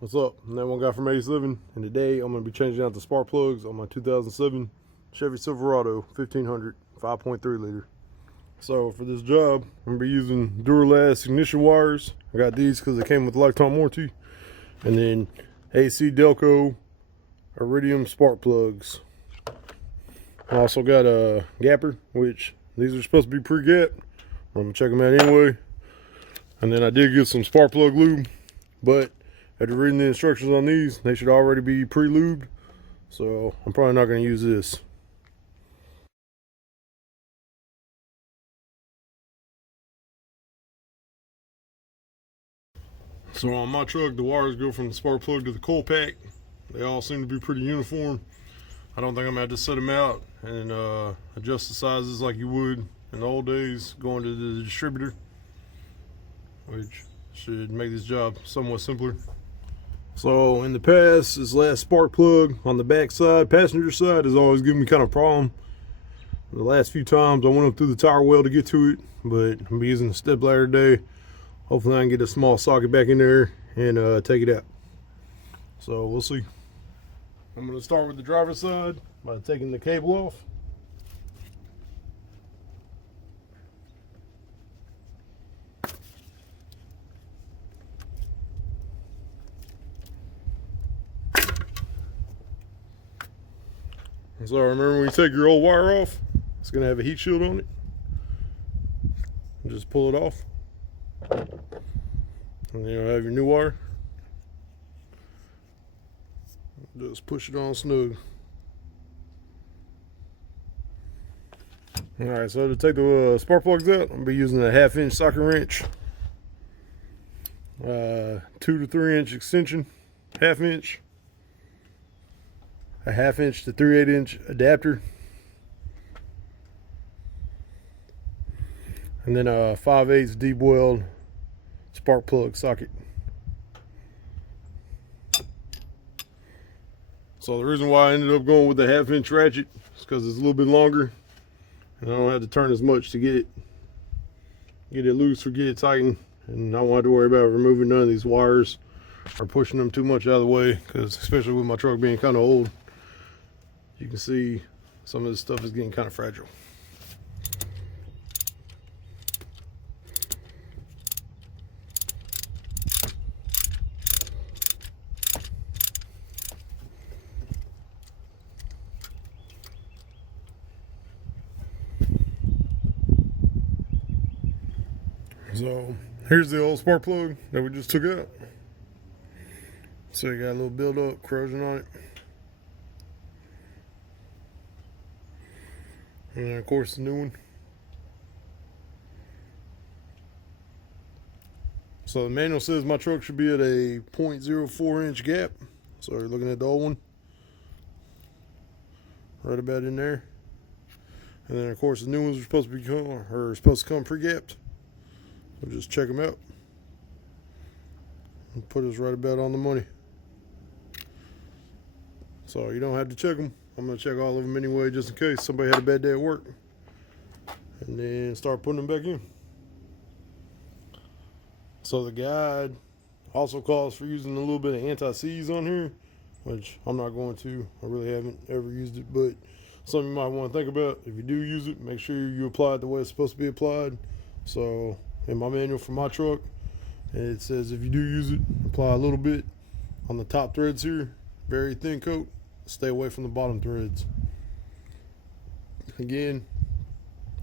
What's up? I'm that one guy from 87, and today I'm going to be changing out the spark plugs on my 2007 Chevy Silverado 1500 5.3 liter. So for this job, I'm going to be using Duralast ignition wires. I got these because they came with lifetime warranty, and then AC Delco Iridium spark plugs. I also got a gapper, which these are supposed to be pre-gapped. I'm going to check them out anyway. And then I did get some spark plug lube, but after reading the instructions on these, they should already be pre-lubed, so I'm probably not going to use this. So on my truck, the wires go from the spark plug to the coil pack. They all seem to be pretty uniform. I don't think I'm going to have to set them out and adjust the sizes like you would in the old days going to the distributor, which should make this job somewhat simpler. So in the past, this last spark plug on the back side, passenger side, has always given me kind of a problem. The last few times I went up through the tire well to get to it, but I'm using the step ladder today. Hopefully I can get a small socket back in there and take it out. So we'll see. I'm going to start with the driver's side by taking the cable off. So remember, when you take your old wire off, it's going to have a heat shield on it. Just pull it off, and you'll have your new wire. Just push it on snug. Alright, so to take the spark plugs out, I'm going to be using a 1/2-inch socket wrench, 2 to 3 inch extension, 1/2 inch, a 1/2 inch to 3/8 inch adapter, and then a 5/8 deep weld spark plug socket. So the reason why I ended up going with the 1/2 inch ratchet is because it's a little bit longer, and I don't have to turn as much to get it loose or get it tightened, and I don't have to worry about removing none of these wires or pushing them too much out of the way, because especially with my truck being kind of old, you can see some of this stuff is getting kind of fragile. So here's the old spark plug that we just took out. So you got a little build-up, corrosion on it. And then of course the new one. So the manual says my truck should be at a 0.04 inch gap. So you're looking at the old one, right about in there. And then of course the new ones are supposed to come pre-gapped. So just check them out and put us right about on the money. So you don't have to check them. I'm going to check all of them anyway, just in case somebody had a bad day at work. And then start putting them back in. So the guide also calls for using a little bit of anti-seize on here, which I'm not going to. I really haven't ever used it, but something you might want to think about. If you do use it, make sure you apply it the way it's supposed to be applied. So in my manual for my truck, it says if you do use it, apply a little bit on the top threads here, very thin coat. Stay away from the bottom threads. Again,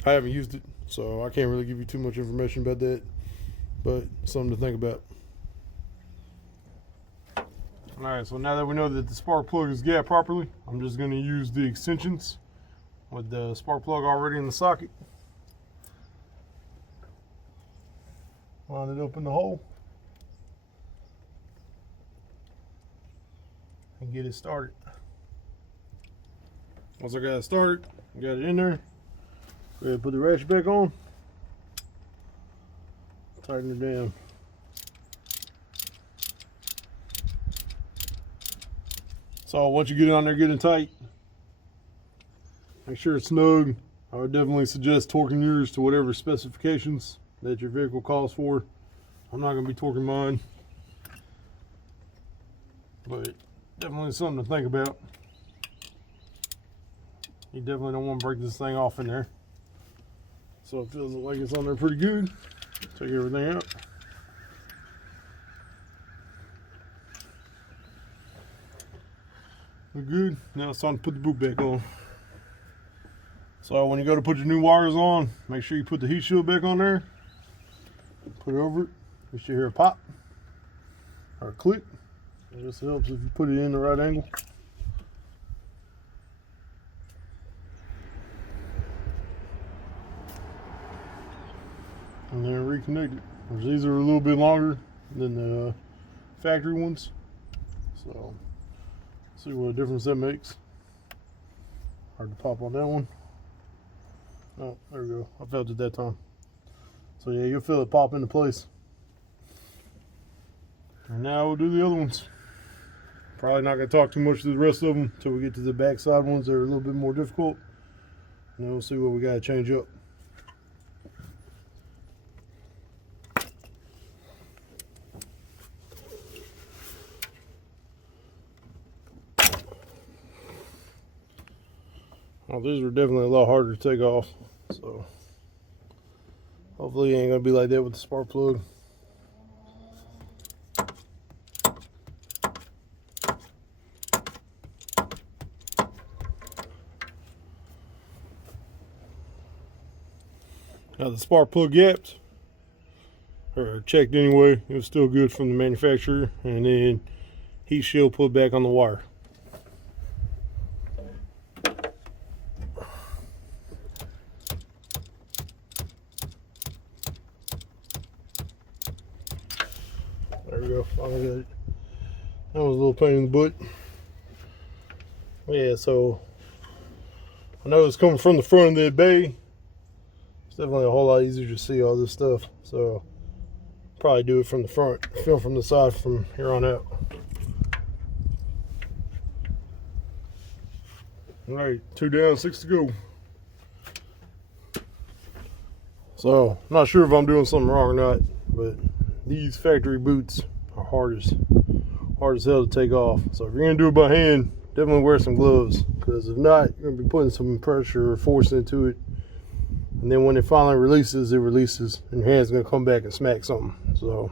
I haven't used it, so I can't really give you too much information about that, but something to think about. Alright, so now that we know that the spark plug is gapped properly, I'm just going to use the extensions with the spark plug already in the socket. Line it up in the hole and get it started. Once I got it started, got it in there, go ahead and put the ratchet back on, tighten it down. So once you get it on there getting tight, make sure it's snug. I would definitely suggest torquing yours to whatever specifications that your vehicle calls for. I'm not going to be torquing mine. but definitely something to think about. You definitely don't want to break this thing off in there. So it feels like it's on there pretty good. Take everything out. We're good. Now it's time to put the boot back on. So when you go to put your new wires on, make sure you put the heat shield back on there. Put it over it. You should hear a pop or a click. It just helps if you put it in the right angle. And then reconnect it. These are a little bit longer than the factory ones. So see what a difference that makes. Hard to pop on that one. Oh, there we go. I felt it that time. So yeah, you'll feel it pop into place. And now we'll do the other ones. Probably not going to talk too much to the rest of them until we get to the backside ones that are a little bit more difficult. And then we'll see what we got to change up. Well, these are definitely a lot harder to take off, so hopefully it ain't gonna be like that with the spark plug. Now the spark plug gapped, or checked anyway. It was still good from the manufacturer, and then heat shield put back on the wire. There we go. I got it. That was a little pain in the butt. Yeah, so I know it's coming from the front of the bay. It's definitely a whole lot easier to see all this stuff. So probably do it from the front, film from the side from here on out. All right, 2 down, 6 to go. So I'm not sure if I'm doing something wrong or not, but these factory boots are hard as hell to take off. So if you're gonna do it by hand, definitely wear some gloves, because if not, you're gonna be putting some pressure or force into it, and then when it finally releases, it releases, and your hand's gonna come back and smack something. So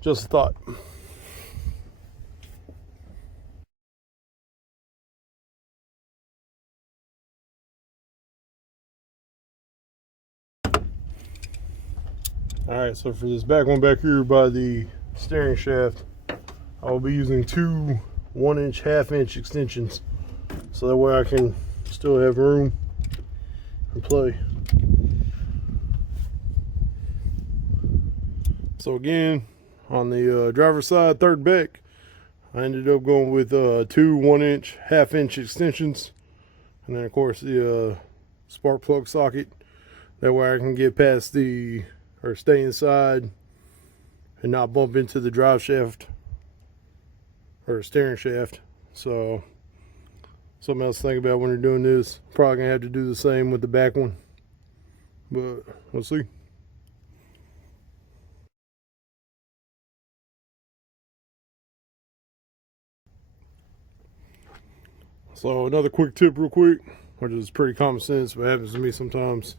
just a thought. Alright, so for this back one back here by the steering shaft, I will be using 2 1-inch, 1/2-inch extensions, so that way I can still have room and play. So again, on the driver's side, third back, I ended up going with 2 1-inch, 1/2-inch extensions, and then of course the spark plug socket. That way I can get past the, or stay inside and not bump into the drive shaft or steering shaft. So something else to think about when you're doing this. Probably gonna have to do the same with the back one, but we'll see. So another quick tip real quick, which is pretty common sense, but happens to me sometimes.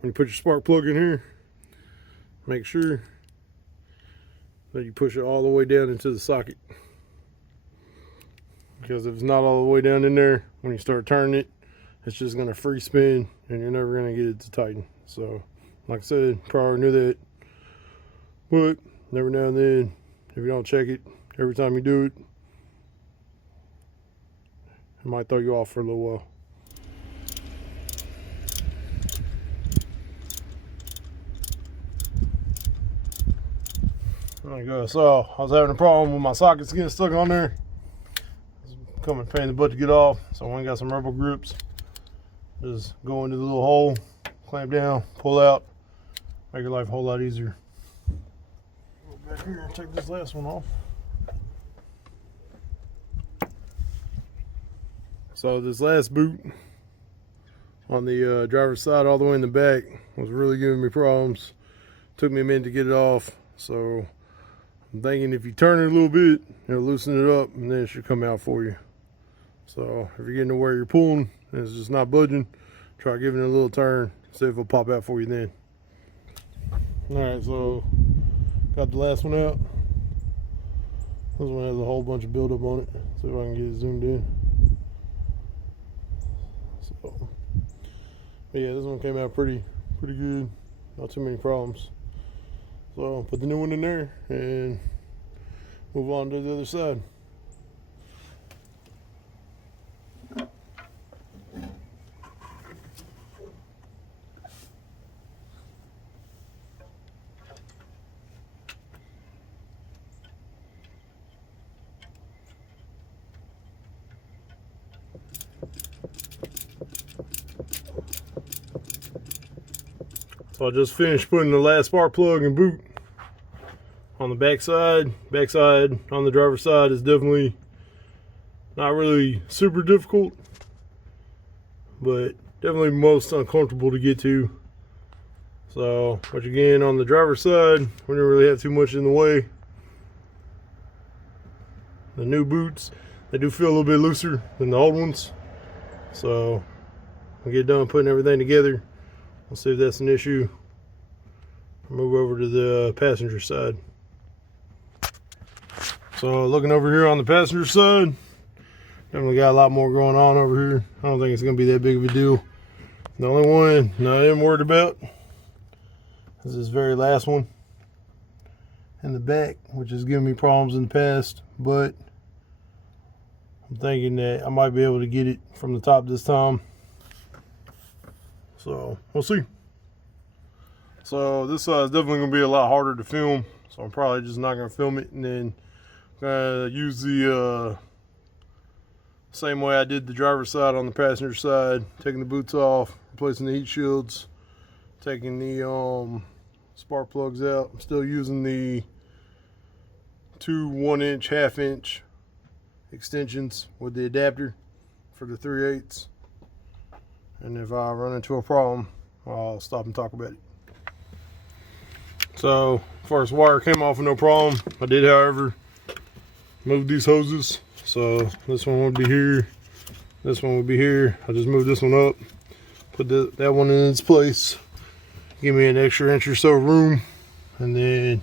When you put your spark plug in here, make sure that you push it all the way down into the socket, because if it's not all the way down in there, when you start turning it, it's just going to free spin and you're never going to get it to tighten. So like I said, probably knew that, but every now and then, if you don't check it every time you do it, it might throw you off for a little while. There you go. So I was having a problem with my sockets getting stuck on there. It's becoming a pain in the butt to get off. So I went and got some rubber grips. Just go into the little hole, clamp down, pull out, make your life a whole lot easier. Go back here and take this last one off. So this last boot on the driver's side all the way in the back was really giving me problems. Took me a minute to get it off. So I'm thinking if you turn it a little bit, it'll loosen it up and then it should come out for you. So if you're getting to where you're pulling and it's just not budging, try giving it a little turn, see if it'll pop out for you then. Alright, so got the last one out. This one has a whole bunch of buildup on it. See if I can get it zoomed in. So, but yeah, this one came out pretty good. Not too many problems. So put the new one in there and move on to the other side. So I just finished putting the last spark plug and boot on the back side. Backside on the driver's side is definitely not really super difficult, but definitely most uncomfortable to get to. So, which again, on the driver's side, we didn't really have too much in the way. The new boots, they do feel a little bit looser than the old ones. So, we get done putting everything together. We'll see if that's an issue. Move over to the passenger side. So looking over here on the passenger side, definitely got a lot more going on over here. I don't think it's going to be that big of a deal. The only one I am worried about is this very last one in the back, which has given me problems in the past, but I'm thinking that I might be able to get it from the top this time. So we'll see. So this side is definitely going to be a lot harder to film, so I'm probably just not going to film it, and then use the same way I did the driver's side on the passenger side, taking the boots off, replacing the heat shields, taking the spark plugs out. I'm still using the two 1-inch, 1/2-inch extensions with the adapter for the 3/8. And if I run into a problem, I'll stop and talk about it. So, first wire came off with no problem. I did, however, move these hoses. So this one would be here, this one would be here. I just moved this one up, put that one in its place, give me an extra inch or so room, and then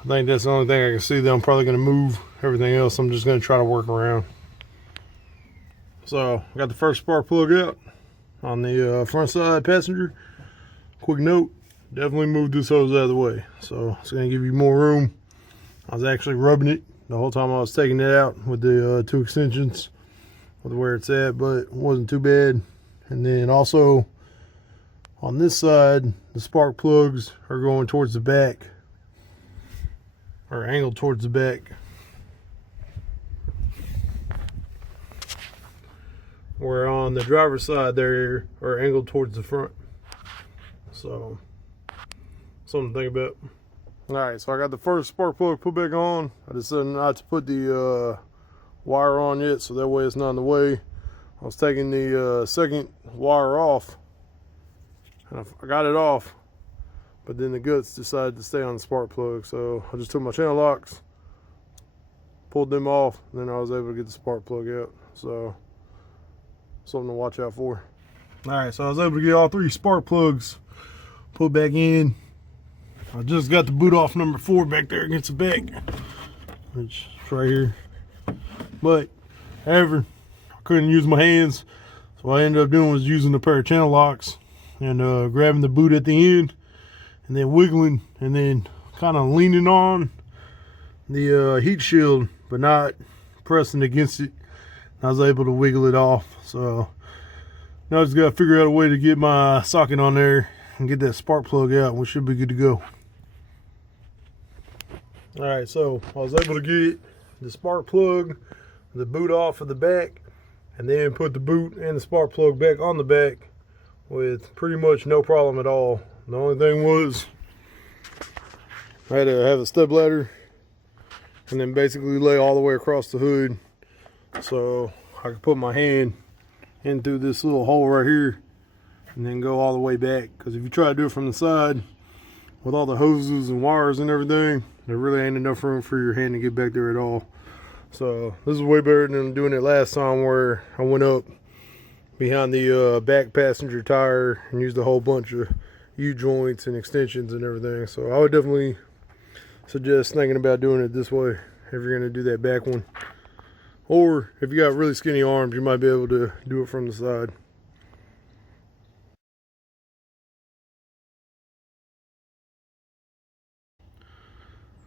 I think that's the only thing I can see that I'm probably going to move. Everything else I'm just going to try to work around. So I got the first spark plug out on the front side passenger. Quick note, definitely move this hose out of the way, so it's going to give you more room. I was actually rubbing it the whole time I was taking it out with the two extensions with where it's at, but it wasn't too bad. And then also on this side, the spark plugs are going towards the back, or angled towards the back, where on the driver's side they are angled towards the front. So something to think about. Alright, so I got the first spark plug put back on. I decided not to put the wire on yet, so that way it's not in the way. I was taking the second wire off, and I got it off, but then the guts decided to stay on the spark plug. So I just took my channel locks, pulled them off, and then I was able to get the spark plug out. So something to watch out for. Alright, so I was able to get all three spark plugs put back in. I just got the boot off number 4 back there against the back, which is right here. But, however, I couldn't use my hands, so what I ended up doing was using a pair of channel locks and grabbing the boot at the end, and then wiggling, and then kind of leaning on the heat shield, but not pressing against it. I was able to wiggle it off. So now I just got to figure out a way to get my socket on there and get that spark plug out, and we should be good to go. Alright, so I was able to get the spark plug, the boot off of the back, and then put the boot and the spark plug back on the back with pretty much no problem at all. The only thing was I had to have a step ladder and then basically lay all the way across the hood so I could put my hand in through this little hole right here and then go all the way back. Because if you try to do it from the side, with all the hoses and wires and everything, there really ain't enough room for your hand to get back there at all. So this is way better than doing it last time, where I went up behind the back passenger tire and used a whole bunch of U-joints and extensions and everything. So I would definitely suggest thinking about doing it this way if you're going to do that back one. Or if you got really skinny arms, you might be able to do it from the side.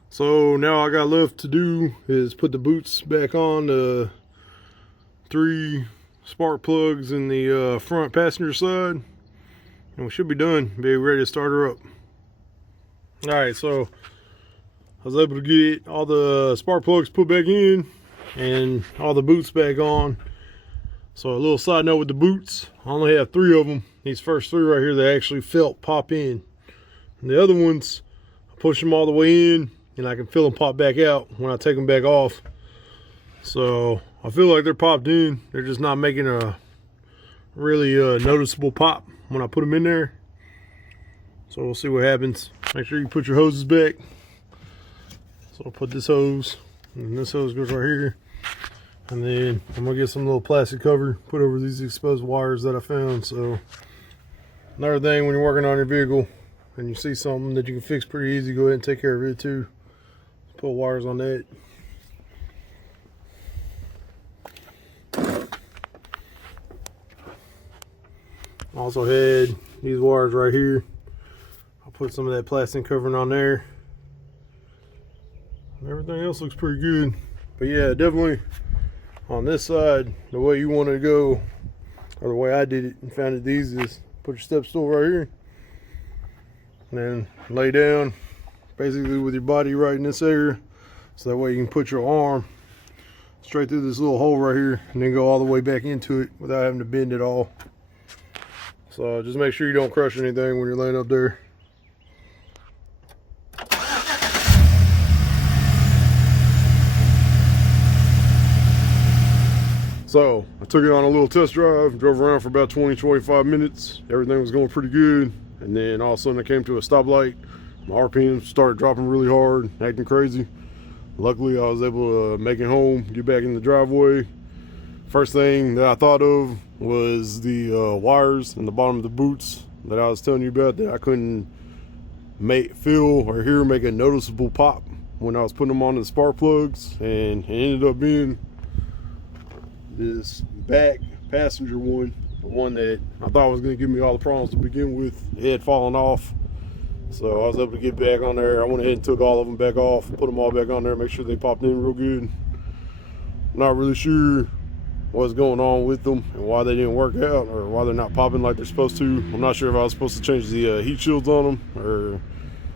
So now all I got left to do is put the boots back on, the 3 spark plugs in the front passenger side, and we should be done, be ready to start her up. Alright, so I was able to get all the spark plugs put back in and all the boots back on. So a little side note with the boots, I only have 3 of them. These first 3 right here, they actually felt pop in. And the other ones, I push them all the way in and I can feel them pop back out when I take them back off. So I feel like they're popped in. They're just not making a really noticeable pop when I put them in there. So we'll see what happens. Make sure you put your hoses back. So I'll put this hose, and this hose goes right here. And then I'm gonna get some little plastic cover, put over these exposed wires that I found. So another thing, when you're working on your vehicle and you see something that you can fix pretty easy, go ahead and take care of it too. Put wires on that. Also had these wires right here. I'll put some of that plastic covering on there. Everything else looks pretty good. But yeah, definitely on this side, the way you want to go, or the way I did it and found it the easiest, put your step stool right here. And then lay down basically with your body right in this area. So that way you can put your arm straight through this little hole right here and then go all the way back into it without having to bend it all. So just make sure you don't crush anything when you're laying up there. So I took it on a little test drive, drove around for about 20-25 minutes. Everything was going pretty good. And then all of a sudden I came to a stoplight. My RPM started dropping really hard, acting crazy. Luckily I was able to make it home, get back in the driveway. First thing that I thought of was the wires in the bottom of the boots that I was telling you about, that I couldn't feel or hear make a noticeable pop when I was putting them on the spark plugs. And it ended up being this back passenger one, the one that I thought was going to give me all the problems to begin with. It had fallen off. So I was able to get back on there. I went ahead and took all of them back off, put them all back on there, make sure they popped in real good. Not really sure what's going on with them and why they didn't work out, or why they're not popping like they're supposed to. I'm not sure if I was supposed to change the heat shields on them, or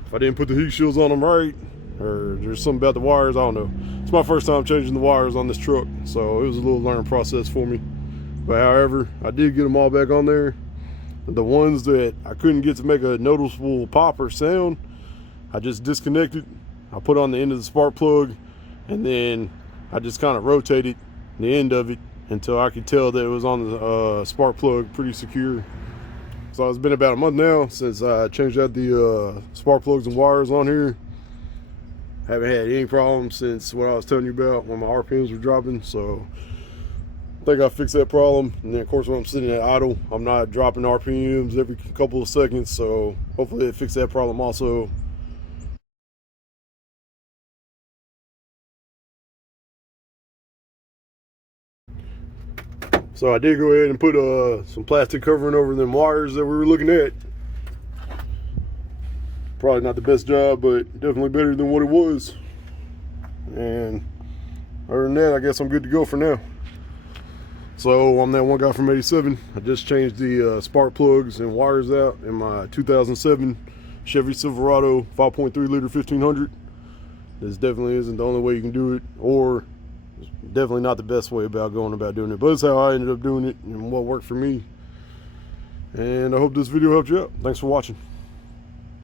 if I didn't put the heat shields on them right, or there's something about the wires. I don't know. It's my first time changing the wires on this truck, so it was a little learning process for me. But however, I did get them all back on there. The ones that I couldn't get to make a noticeable pop or sound, I just disconnected. I put on the end of the spark plug, and then I just kind of rotated the end of it until I could tell that it was on the spark plug pretty secure. So it's been about a month now since I changed out the spark plugs and wires on here. Haven't had any problems since what I was telling you about when my RPMs were dropping. So I think I fixed that problem. And then of course when I'm sitting at idle, I'm not dropping RPMs every couple of seconds. So hopefully it fixed that problem also. So I did go ahead and put some plastic covering over them wires that we were looking at. Probably not the best job, but definitely better than what it was. And other than that, I guess I'm good to go for now. So I'm that one guy from 87. I just changed the spark plugs and wires out in my 2007 Chevy Silverado 5.3 liter 1500. This definitely isn't the only way you can do it, or definitely not the best way about going about doing it, but it's how I ended up doing it and what worked for me. And I hope this video helped you out. Thanks for watching.